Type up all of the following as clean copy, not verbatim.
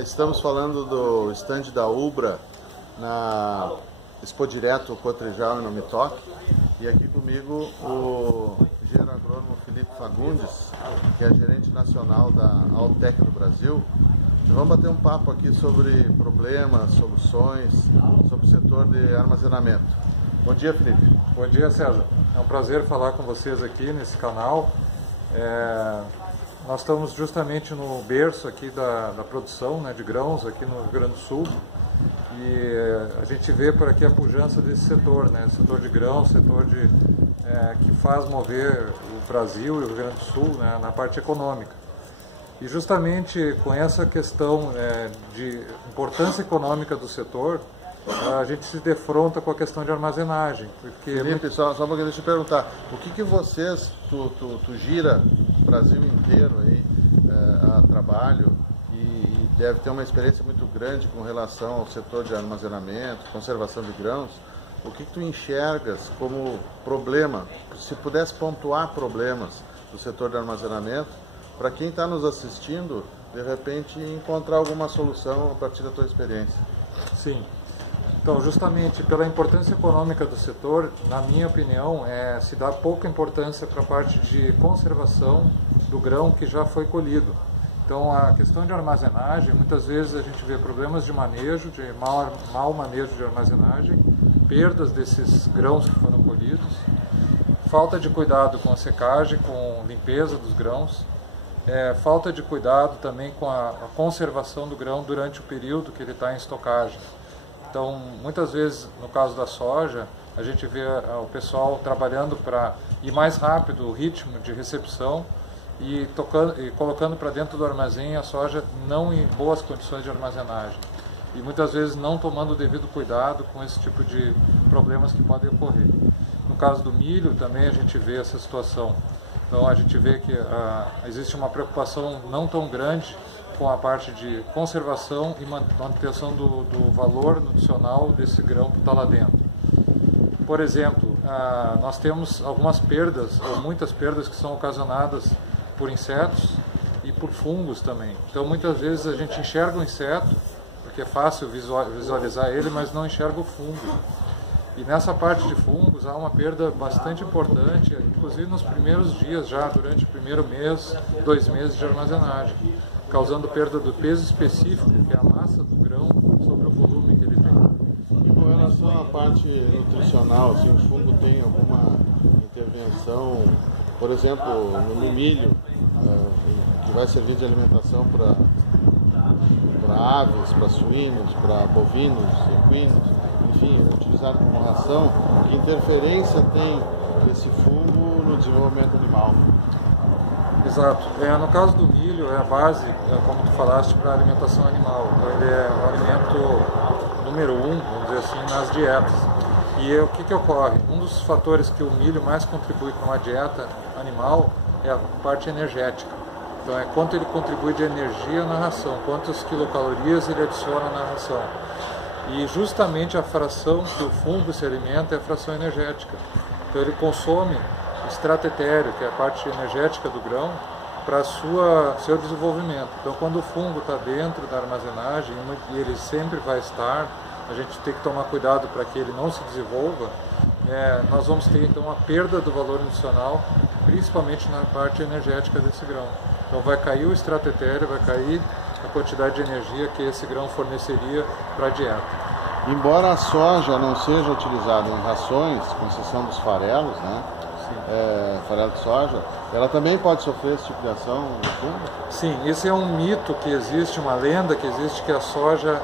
Estamos falando do stand da Ubra na Expo Direto Cotrijal e no Mitoque. E aqui comigo o engenheiro agrônomo Felipe Fagundes, que é gerente nacional da Altec do Brasil. E vamos bater um papo aqui sobre problemas, soluções, sobre o setor de armazenamento. Bom dia, Felipe. Bom dia, César. É um prazer falar com vocês aqui nesse canal. Nós estamos justamente no berço aqui da produção de grãos aqui no Rio Grande do Sul, e a gente vê por aqui a pujança desse setor, setor de grãos, setor que faz mover o Brasil e o Rio Grande do Sul na parte econômica. E justamente com essa questão de importância econômica do setor, a gente se defronta com a questão de armazenagem. Porque Felipe, só um pouquinho, deixa eu perguntar, o que vocês, tu gira o Brasil inteiro aí a trabalho e deve ter uma experiência muito grande com relação ao setor de armazenamento, conservação de grãos, o que tu enxergas como problema, se pudesse pontuar problemas do setor de armazenamento, para quem está nos assistindo, de repente encontrar alguma solução a partir da tua experiência? Sim. Então, justamente pela importância econômica do setor, na minha opinião, se dá pouca importância para a parte de conservação do grão que já foi colhido. Então, a questão de armazenagem, muitas vezes a gente vê problemas de manejo, de mau manejo de armazenagem, perdas desses grãos que foram colhidos, falta de cuidado com a secagem, com limpeza dos grãos, falta de cuidado também com a conservação do grão durante o período que ele está em estocagem. Então, muitas vezes, no caso da soja, a gente vê o pessoal trabalhando para ir mais rápido o ritmo de recepção e colocando para dentro do armazém a soja não em boas condições de armazenagem. E muitas vezes não tomando o devido cuidado com esse tipo de problemas que podem ocorrer. No caso do milho, também a gente vê essa situação. Então, a gente vê que existe uma preocupação não tão grande com a parte de conservação e manutenção do valor nutricional desse grão que está lá dentro. Por exemplo, nós temos algumas perdas, ou muitas perdas, que são ocasionadas por insetos e por fungos também. Então, muitas vezes a gente enxerga o inseto, porque é fácil visualizar ele, mas não enxerga o fungo. E nessa parte de fungos há uma perda bastante importante, inclusive nos primeiros dias, já durante o primeiro mês, 2 meses de armazenagem, causando perda do peso específico, que é a massa do grão, sobre o volume que ele tem. E com relação à parte nutricional, se o fungo tem alguma intervenção, por exemplo, no milho, que vai servir de alimentação para aves, para suínos, para bovinos, equinos, enfim, utilizado como ração, que interferência tem esse fungo no desenvolvimento animal? Exato. No caso do milho, é a base, como tu falaste, para a alimentação animal. Então, ele é o alimento número 1, vamos dizer assim, nas dietas. E o que ocorre? Um dos fatores que o milho mais contribui para uma dieta animal é a parte energética. Então, é quanto ele contribui de energia na ração, quantas quilocalorias ele adiciona na ração. E justamente a fração que o fungo se alimenta é a fração energética. Então, ele consome estratetério, que é a parte energética do grão, para seu desenvolvimento. Então, quando o fungo está dentro da armazenagem, e ele sempre vai estar, a gente tem que tomar cuidado para que ele não se desenvolva, nós vamos ter então a perda do valor nutricional, principalmente na parte energética desse grão. Então, vai cair o estratetério, vai cair a quantidade de energia que esse grão forneceria para a dieta. Embora a soja não seja utilizada em rações, com exceção dos farelos, farelo de soja, ela também pode sofrer esse tipo de ação no fungo? Sim, esse é um mito que existe, uma lenda que existe, que a soja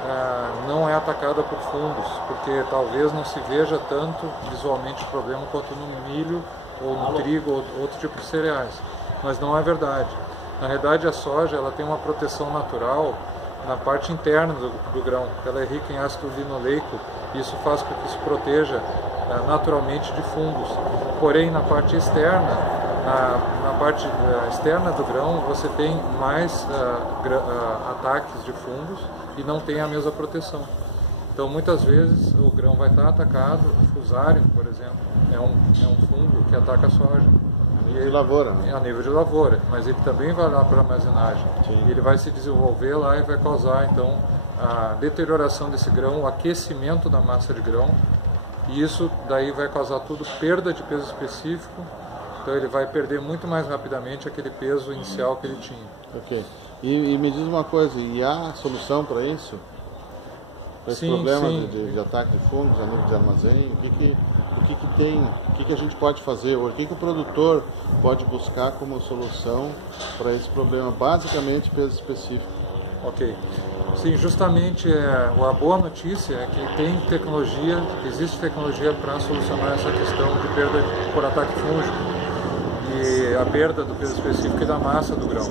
não é atacada por fungos, porque talvez não se veja tanto visualmente o problema quanto no milho, ou no trigo, ou outro tipo de cereais. Mas não é verdade. Na realidade, a soja ela tem uma proteção natural na parte interna do grão, ela é rica em ácido linoleico, e isso faz com que se proteja naturalmente de fungos. Porém, na parte externa, na parte externa do grão, você tem mais ataques de fungos e não tem a mesma proteção. Então, muitas vezes, o grão vai estar atacado, o fusário, por exemplo, é um fungo que ataca a soja. de lavoura, né? A nível de lavoura, mas ele também vai lá para a armazenagem. Sim. Ele vai se desenvolver lá e vai causar, então, a deterioração desse grão, o aquecimento da massa de grão, e isso daí vai causar tudo perda de peso específico, então ele vai perder muito mais rapidamente aquele peso inicial que ele tinha. Ok. E me diz uma coisa, e há solução para isso? Para esse problema de ataque de fungos a nível de armazém? O que a gente pode fazer hoje? O que o produtor pode buscar como solução para esse problema? Basicamente, peso específico. Ok. Sim, justamente a boa notícia é que tem tecnologia, existe tecnologia para solucionar essa questão de perda por ataque fúngico e a perda do peso específico e da massa do grão.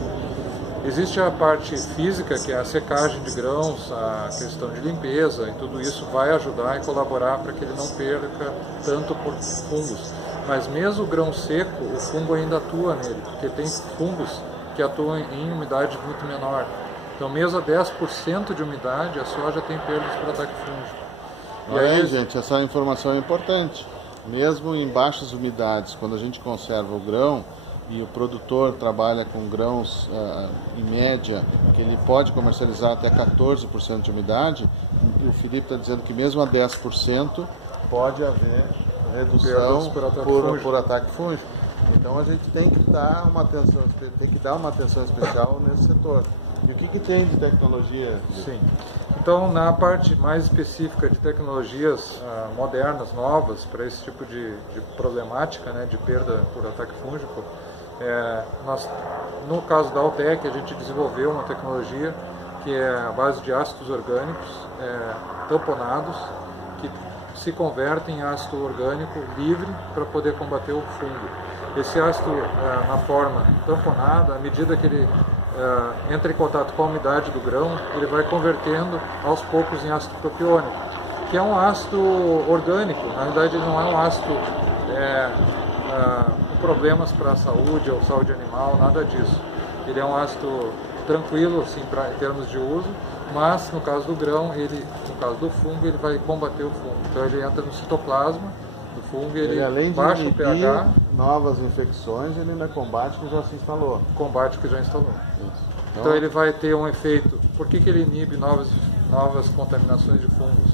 Existe a parte física, que é a secagem de grãos, a questão de limpeza, e tudo isso vai ajudar e colaborar para que ele não perca tanto por fungos. Mas mesmo o grão seco, o fungo ainda atua nele, porque tem fungos que atuam em umidade muito menor. Então, mesmo a 10% de umidade, a soja tem perdas por ataque fúngico. E aí, gente, essa informação é importante. Mesmo em baixas umidades, quando a gente conserva o grão, e o produtor trabalha com grãos, em média, que ele pode comercializar até 14% de umidade, e o Felipe está dizendo que mesmo a 10% pode haver redução por ataque fúngico. Então a gente tem que dar uma atenção especial nesse setor. E o que tem de tecnologia? Sim. Então, na parte mais específica de tecnologias modernas, novas, para esse tipo de problemática, né, de perda por ataque fúngico, no caso da Altec, a gente desenvolveu uma tecnologia que é a base de ácidos orgânicos tamponados, que se convertem em ácido orgânico livre para poder combater o fungo. Esse ácido, na forma tamponada, à medida que ele entra em contato com a umidade do grão, ele vai convertendo aos poucos em ácido propiônico, que é um ácido orgânico. Na verdade, ele não é um ácido com problemas para a saúde ou saúde animal, nada disso. Ele é um ácido tranquilo assim, em termos de uso, mas no caso do grão, no caso do fungo, ele vai combater o fungo. Então ele entra no citoplasma do fungo, ele além de baixa o pH, novas infecções, ele ainda combate o que já se instalou. Combate o que já instalou. Isso. Então ele vai ter um efeito. Por que ele inibe novas contaminações de fungos?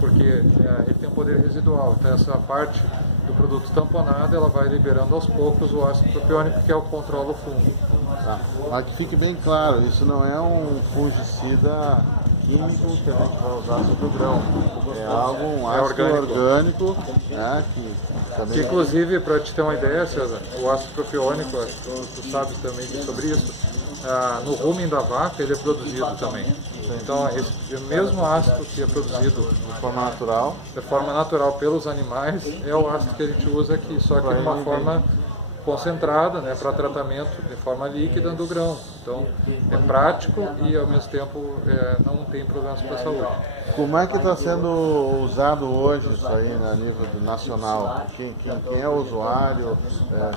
Porque ele tem um poder residual. Então essa parte do produto tamponado, ela vai liberando aos poucos o ácido propiônico, que é o que controla o fungo. Tá. Mas que fique bem claro, isso não é um fungicida químico que a gente vai usar sobre o grão. É um ácido orgânico, né, que também... Inclusive, para te ter uma ideia, César, o ácido propiônico, tu sabes também sobre isso, no rumen da vaca ele é produzido também. Então, esse mesmo ácido que é produzido de forma natural pelos animais é o ácido que a gente usa aqui, só que de uma forma concentrada, né, para tratamento de forma líquida do grão. Então, é prático e ao mesmo tempo não tem problemas para a saúde. Como é que está sendo usado hoje isso aí a nível nacional? Quem é o usuário?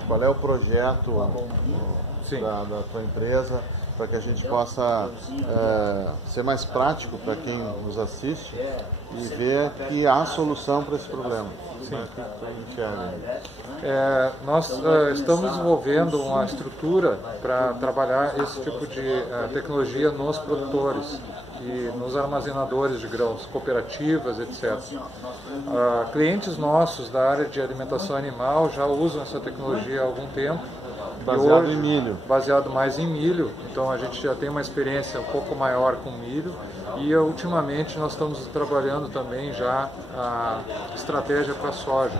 Qual é o projeto da tua empresa, para que a gente possa ser mais prático para quem nos assiste e ver que há solução para esse problema? Sim. Nós estamos desenvolvendo uma estrutura para trabalhar esse tipo de tecnologia nos produtores e nos armazenadores de grãos, cooperativas, etc. Clientes nossos da área de alimentação animal já usam essa tecnologia há algum tempo. Baseado em milho. Baseado mais em milho, então a gente já tem uma experiência um pouco maior com milho e ultimamente nós estamos trabalhando também já a estratégia para a soja,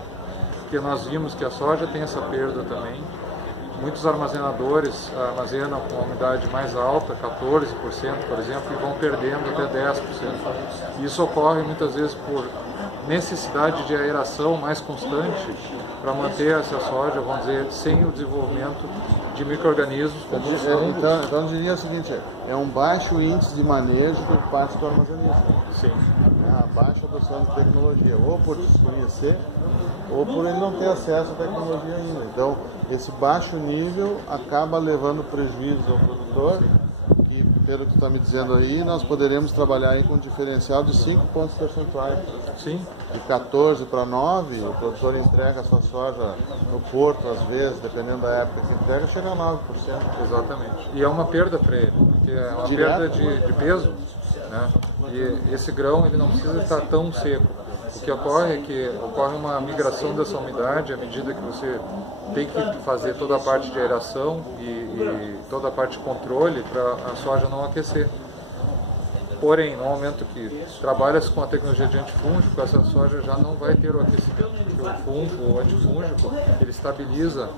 porque nós vimos que a soja tem essa perda também. Muitos armazenadores armazenam com uma umidade mais alta, 14%, por exemplo, e vão perdendo até 10%. Isso ocorre muitas vezes por necessidade de aeração mais constante para manter essa soja, vamos dizer, sem o desenvolvimento de micro-organismos como os fungos. Então eu diria o seguinte, é um baixo índice de manejo por parte do armazenista. Sim. A baixa adoção de tecnologia, ou por desconhecer, ou por ele não ter acesso à tecnologia ainda. Então, esse baixo nível acaba levando prejuízos ao produtor, que pelo que tu está me dizendo aí, nós poderemos trabalhar aí com um diferencial de 5 pontos percentuais. Sim. De 14 para 9, o produtor entrega a sua soja no porto, às vezes, dependendo da época que entrega, chega a 9%. Exatamente. E é uma perda para ele, porque é uma Direto. perda de peso, né? E esse grão ele não precisa estar tão seco. O que ocorre é que ocorre uma migração dessa umidade à medida que você tem que fazer toda a parte de aeração e toda a parte de controle para a soja não aquecer. Porém, no momento que trabalha-se com a tecnologia de antifúngico, essa soja já não vai ter o aquecimento, porque o fungo, o antifúngico, ele estabiliza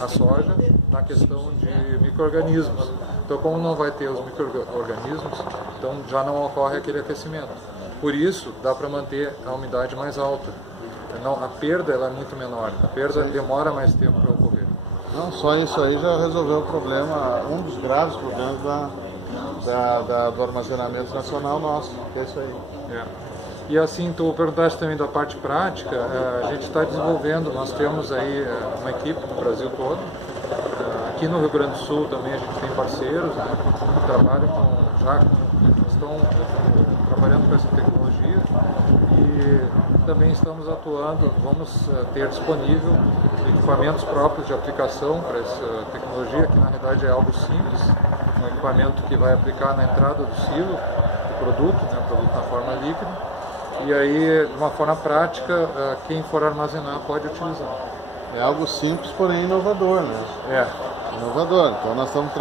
a soja na questão de micro-organismos. Então, como não vai ter os micro-organismos, então já não ocorre aquele aquecimento. Por isso, dá para manter a umidade mais alta. Não, a perda ela é muito menor, a perda demora mais tempo para ocorrer. Não, só isso aí já resolveu o problema, um dos graves problemas do armazenamento nacional nosso, que é isso aí. É. E assim, tu perguntaste também da parte prática, a gente está desenvolvendo, nós temos aí uma equipe no Brasil todo, aqui no Rio Grande do Sul também a gente tem parceiros, né, que trabalham estão trabalhando com essa tecnologia e também estamos atuando, vamos ter disponível equipamentos próprios de aplicação para essa tecnologia, que na realidade é algo simples, um equipamento que vai aplicar na entrada do silo, do produto, né, o produto na forma líquida, e aí de uma forma prática quem for armazenar pode utilizar. É algo simples, porém inovador, né? É. Inovador. Então nós estamos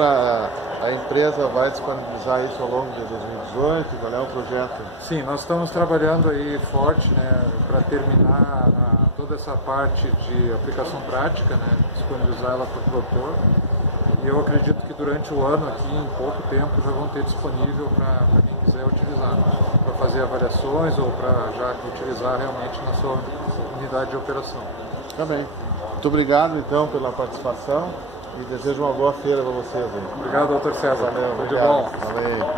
a empresa vai disponibilizar isso ao longo de 2018, qual é o projeto? Sim, nós estamos trabalhando aí forte, né, para terminar toda essa parte de aplicação prática, né, disponibilizar ela para o produtor. E eu acredito que durante o ano aqui, em pouco tempo, já vão ter disponível para quem quiser utilizar, para fazer avaliações ou para já utilizar realmente na sua unidade de operação. Tá bem. Muito obrigado então pela participação e desejo uma boa feira para vocês aí. Obrigado, doutor César. Valeu, Tudo de obrigado. bom. Valeu.